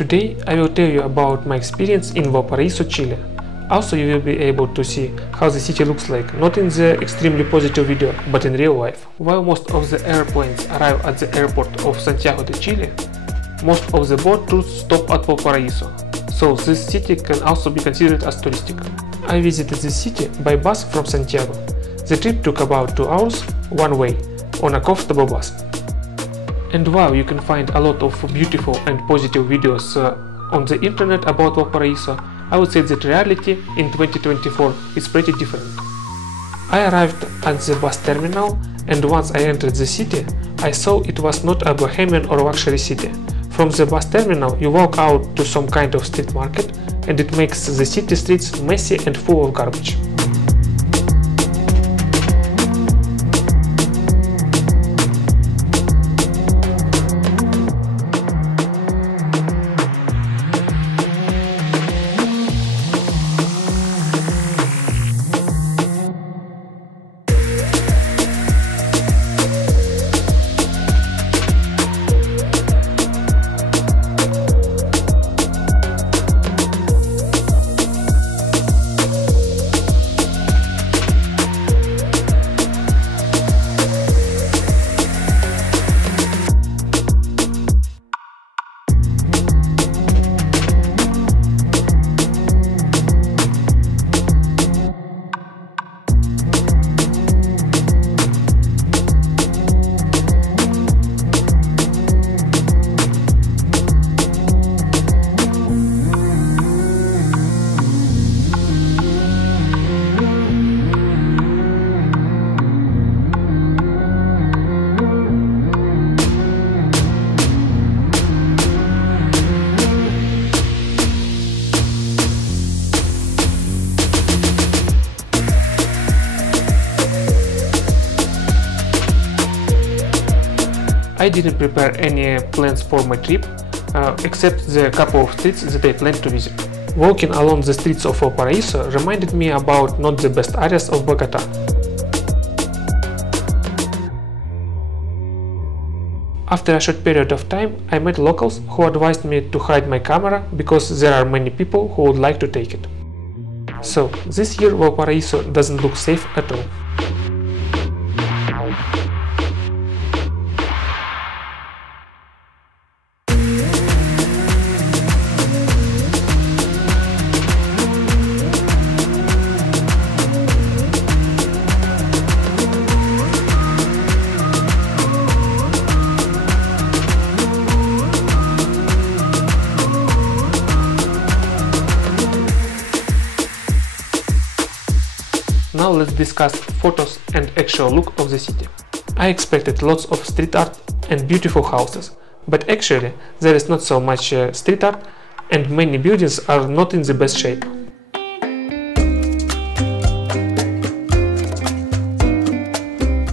Today I will tell you about my experience in Valparaíso, Chile. Also you will be able to see how the city looks like, not in the extremely positive video, but in real life. While most of the airplanes arrive at the airport of Santiago de Chile, most of the boat routes stop at Valparaíso, so this city can also be considered as touristic. I visited the city by bus from Santiago. The trip took about 2 hours, one way, on a comfortable bus. And while you can find a lot of beautiful and positive videos on the internet about Valparaíso, I would say that reality in 2024 is pretty different. I arrived at the bus terminal, and once I entered the city, I saw it was not a bohemian or luxury city. From the bus terminal you walk out to some kind of street market, and it makes the city streets messy and full of garbage. I didn't prepare any plans for my trip, except the couple of streets that I planned to visit. Walking along the streets of Valparaíso reminded me about not the best areas of Bogota. After a short period of time, I met locals who advised me to hide my camera because there are many people who would like to take it. So, this year Valparaíso doesn't look safe at all. Now let's discuss photos and actual look of the city. I expected lots of street art and beautiful houses, but actually there is not so much street art, and many buildings are not in the best shape.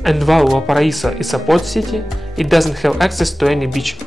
And while Valparaíso is a port city, it doesn't have access to any beach.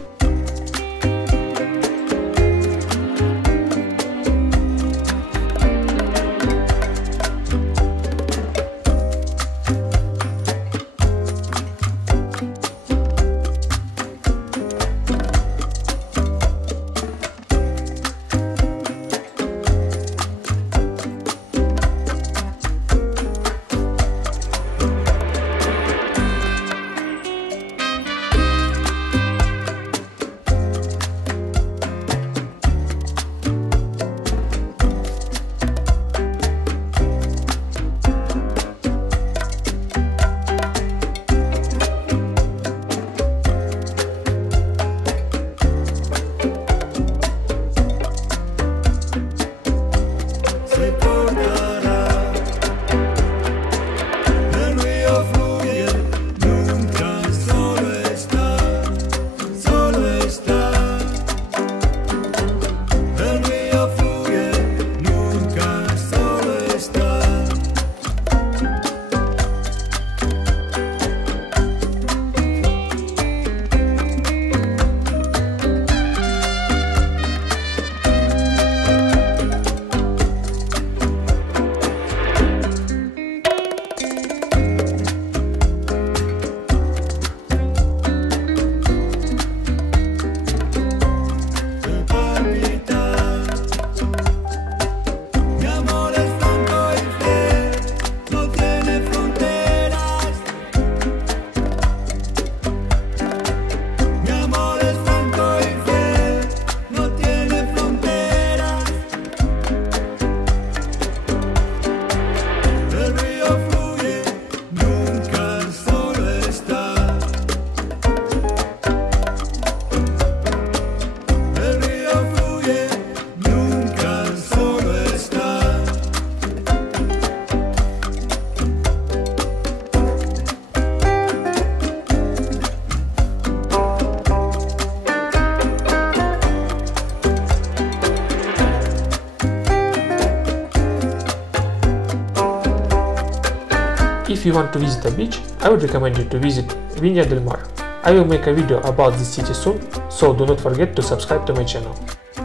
If you want to visit a beach, I would recommend you to visit Viña del Mar. I will make a video about this city soon, so do not forget to subscribe to my channel.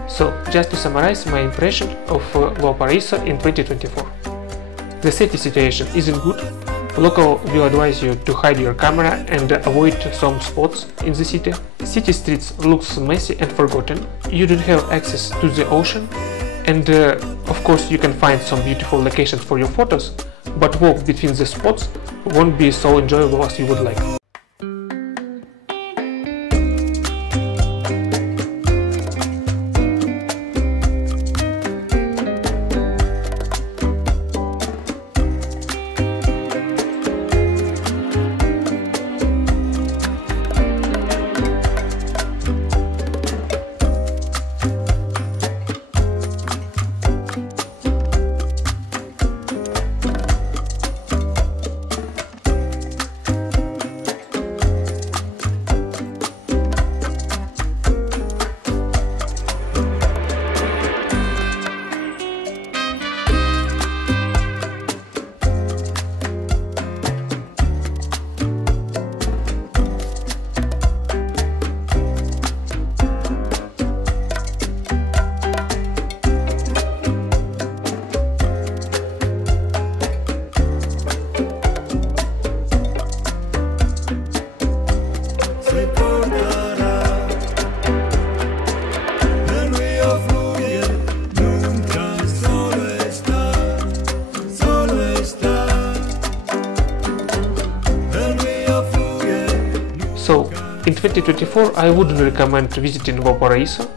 So, just to summarize my impression of Valparaíso in 2024. The safety situation isn't good. Local will advise you to hide your camera and avoid some spots in the city. City streets looks messy and forgotten. You don't have access to the ocean, and of course you can find some beautiful locations for your photos, but walk between the spots won't be so enjoyable as you would like. So, in 2024 I wouldn't recommend visiting Valparaíso,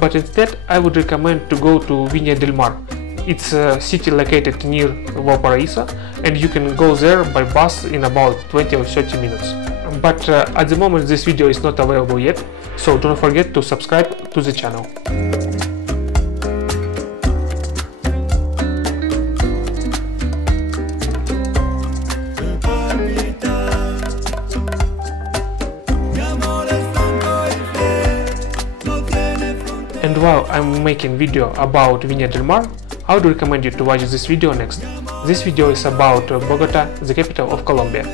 but instead I would recommend to go to Viña del Mar. It's a city located near Valparaíso, and you can go there by bus in about 20 or 30 minutes. But at the moment this video is not available yet, so don't forget to subscribe to the channel. And while I'm making video about Viña del Mar, I would recommend you to watch this video next. This video is about Bogota, the capital of Colombia.